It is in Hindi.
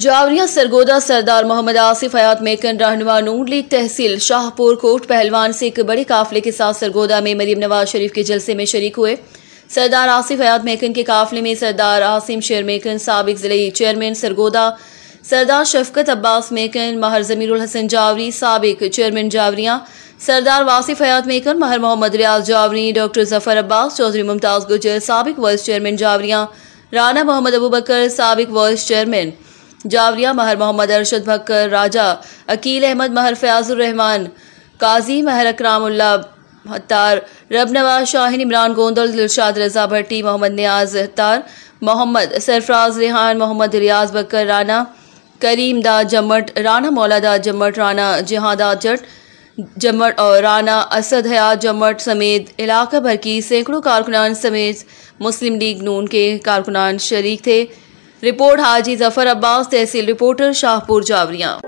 जावरिया सरगोदा सरदार मोहम्मद आसिफ हयात मेकन रहनुमा नून लीग तहसील शाहपुर कोट पहलवान से एक बड़े काफिले के साथ सरगोदा में मरीम नवाज शरीफ के जलसे में शरीक हुए। सरदार आसिफ हयात मेकन के काफिले में सरदार आसिम शेर मेकन, साबिक जिले चेयरमैन सरगोदा सरदार शफकत अब्बास मेकन, महर जमीरुल हसन जावरी, साबिक चेयरमैन जावरिया, सरदार वासिफ हयात मेकन, महर मोहम्मद रियाज जावरी, डॉक्टर जफर अब्बास, चौधरी मुमताज गुजर, साबिक वाइस चेयरमैन जावरिया, राना मोहम्मद अबू बकर, साबिक वाइस चेयरमैन जावरिया, महर मोहम्मद अरशद भक्कर, राजा अकील अहमद, महर फयाजुर रहमान, काजी महर अकरामुल्ला हत्तार, रब नवाज शाहीन, इमरान गोंदल, दिलशाद रजा भट्टी, मोहम्मद नियाज हत्तार, मोहम्मद सरफराज रेहान, मोहम्मद रियाज बकर, राना करीम दाद जम्मट, राना मौला दाद जम्मट, राना जिहादाद जट जम्मट और राना असद हयात जम्मट समेत इलाका भर की सैकड़ों कारकुनान समेत मुस्लिम लीग नून के कारकुनान शरीक थे। रिपोर्ट हाजी जफर अब्बास, तहसील रिपोर्टर शाहपुर जावरिया।